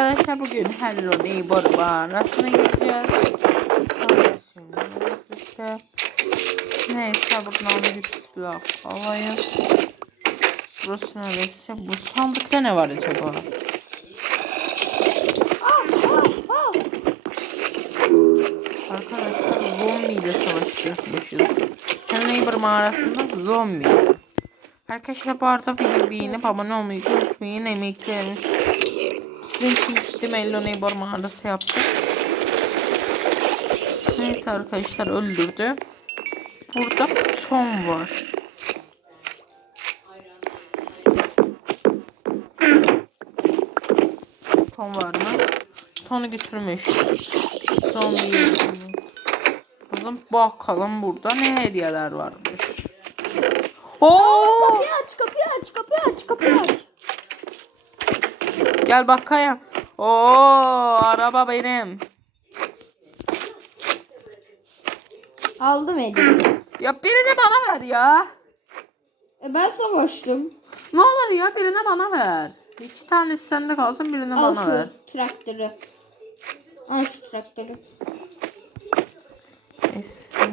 arkadaşlar bugün Hello Neighbor mağarasına gideceğiz. İşte. Neyse buradan bir silah alayım. Burası neresi? Bu sandıkta ne var acaba? Arkadaşlar zombiyle savaşacakmışız. Hello Neighbor mağarasında zombi. Arkadaşlar bu arada videoyu beğenip abone olmayı unutmayın. Emeklerim. Gittim Hello Neighbor mağarası yaptım. Neyse arkadaşlar öldürdü. Burada Tom var. Tom var mı? Tom'u götürmüş. Zombi Kızım bakalım burada ne hediyeler varmış. Oo! Kapıyı aç, kapıyı aç, kapıyı aç, kapıyı aç. Gel bakayım. Oo, araba benim. Aldım hediyeyi. Ya birini bana ver ya. E ben savaştım. Ne olur ya birini bana ver. İki tanesi sende kalsın birini Al bana şu ver. traktörü. Al şu traktörü. Neyse.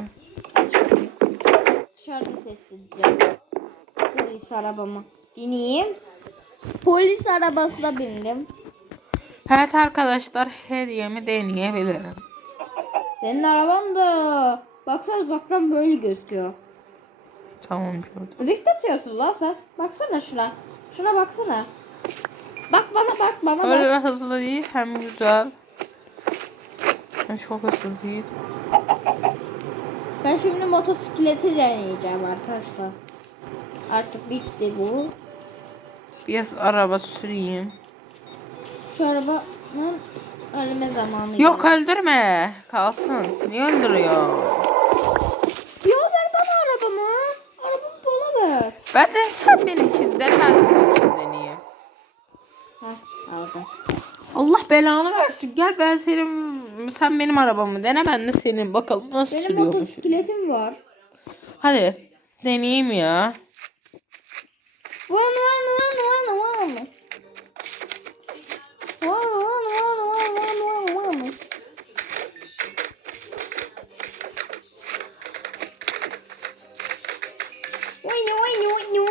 Şarjı sessizce. Polis arabamı. Dinleyeyim. Polis arabasına bindim. Evet arkadaşlar hediyemi deneyebilirim. Senin araban da baksana uzaktan böyle gözüküyor. Tamam gördüm. Drift atıyorsun lan sen. Baksana şuna. Şuna baksana. Bak bana bak bana bak. Öyle hızlı değil hem güzel. Hem çok hızlı değil. Ben şimdi motosikleti deneyeceğim arkadaşlar. Artık bitti bu. Biraz araba süreyim. Şu arabanın ölme zamanı. Yok geldi. öldürme. Kalsın. Niye öldürüyor? Ya ver bana arabamı. Arabamı bana ver. Ben de sen benimkini de ben senin deneyeyim. Allah belanı versin. Gel ben senin sen benim arabamı dene ben de senin bakalım nasıl Benim sürüyormuş. motosikletim var. Hadi deneyeyim ya. One, one, one, one, one. One, one, one, one, one, one, one. Win, win, win,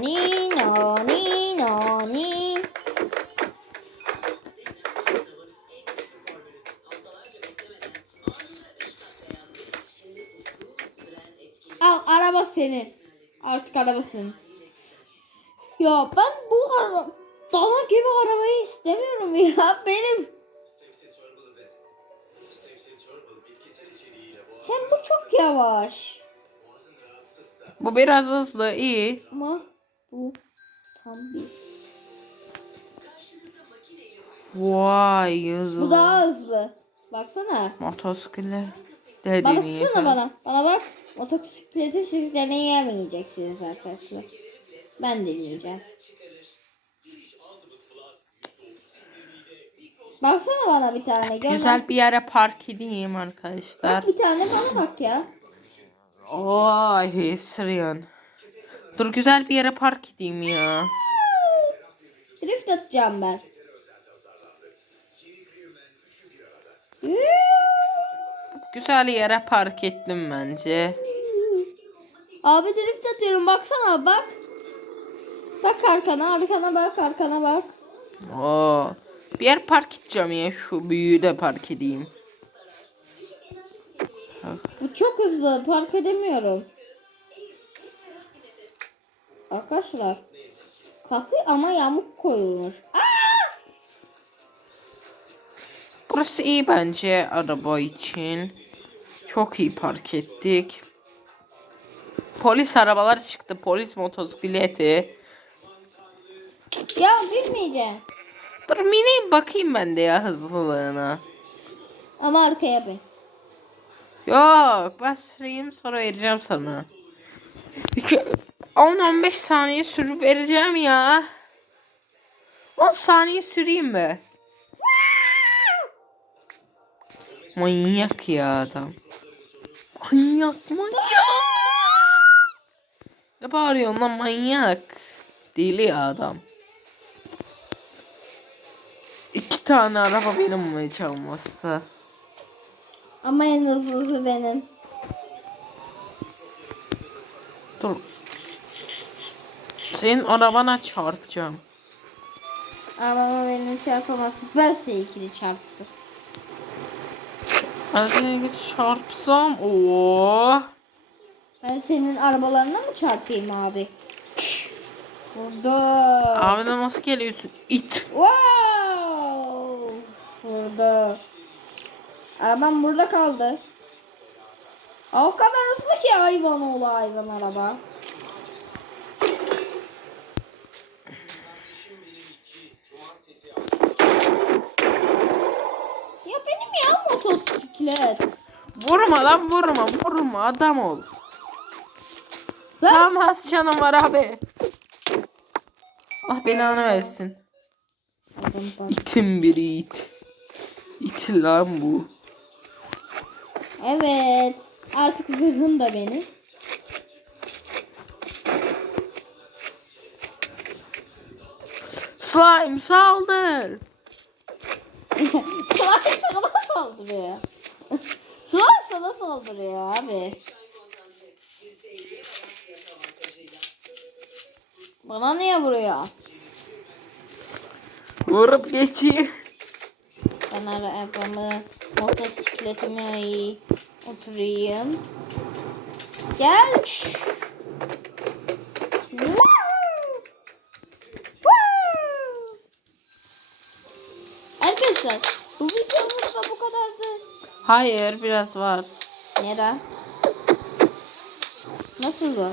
win. Senin. Artık arabasın. Ya ben bu araba dana gibi arabayı istemiyorum ya benim. Hem bu çok yavaş. Bu biraz hızlı iyi. Ama bu tam bir. Vay hızlı. Bu daha hızlı. Baksana. Motosiklet de Bana deneyeceğiz. tutsana bana. Bana bak. Motosikleti siz deneyemeyeceksiniz arkadaşlar. Ben deneyeceğim. Baksana bana bir tane. Görmez. Güzel bir yere park edeyim arkadaşlar. Bak bir tane bana bak ya. Oy Sriyan. Dur güzel bir yere park edeyim ya. Drift atacağım ben. Güzel yere park ettim bence. Abi drift atıyorum baksana bak. Bak arkana arkana bak arkana bak. Oo. Bir yer park edeceğim ya. Şu büyüğü de park edeyim. Bu çok hızlı park edemiyorum. Arkadaşlar. Kapı ama yamuk koyulmuş. Aa! Burası iyi bence araba için. Çok iyi park ettik. Polis arabalar çıktı. Polis motosikleti. Ya bilmeyeceğim. Dur mineyim bakayım ben de ya hızlılığına. Ama arkaya bin. Yok ben süreyim sonra vereceğim sana. 10-15 saniye sürüp vereceğim ya. 10 saniye süreyim mi? Manyak ya adam. Manyak manyak. Ne bağırıyorsun lan manyak? Deli ya adam. İki tane araba benim mi çalmazsa? Ama en hızlısı benim. Dur. Senin arabana çarpacağım. Ama benim çarpamazsın. Ben ikili çarptım. Ben seni çarpsam ooo. Ben senin arabalarına mı çarpayım abi? Vurdu. Abine nasıl geliyorsun? İt. Wow. Vurdu. Arabam burada kaldı. O kadar hızlı ki hayvan oğlu hayvan araba. Ya motosiklet. Vurma lan vurma vurma adam ol. Ben Tam has canım var abi. Ah belanı versin. İtin biri it. İt lan bu. Evet. Artık zırhım da benim. Slime saldır. Slime sana saldırıyor. Slime sana saldırıyor abi. Bana niye vuruyor? Vurup geçeyim. Ben arabamı, motosikletime iyi oturayım. Gel. Arkadaşlar bu videomuz da bu kadardı. Hayır biraz var. Neden? Nasıl bu?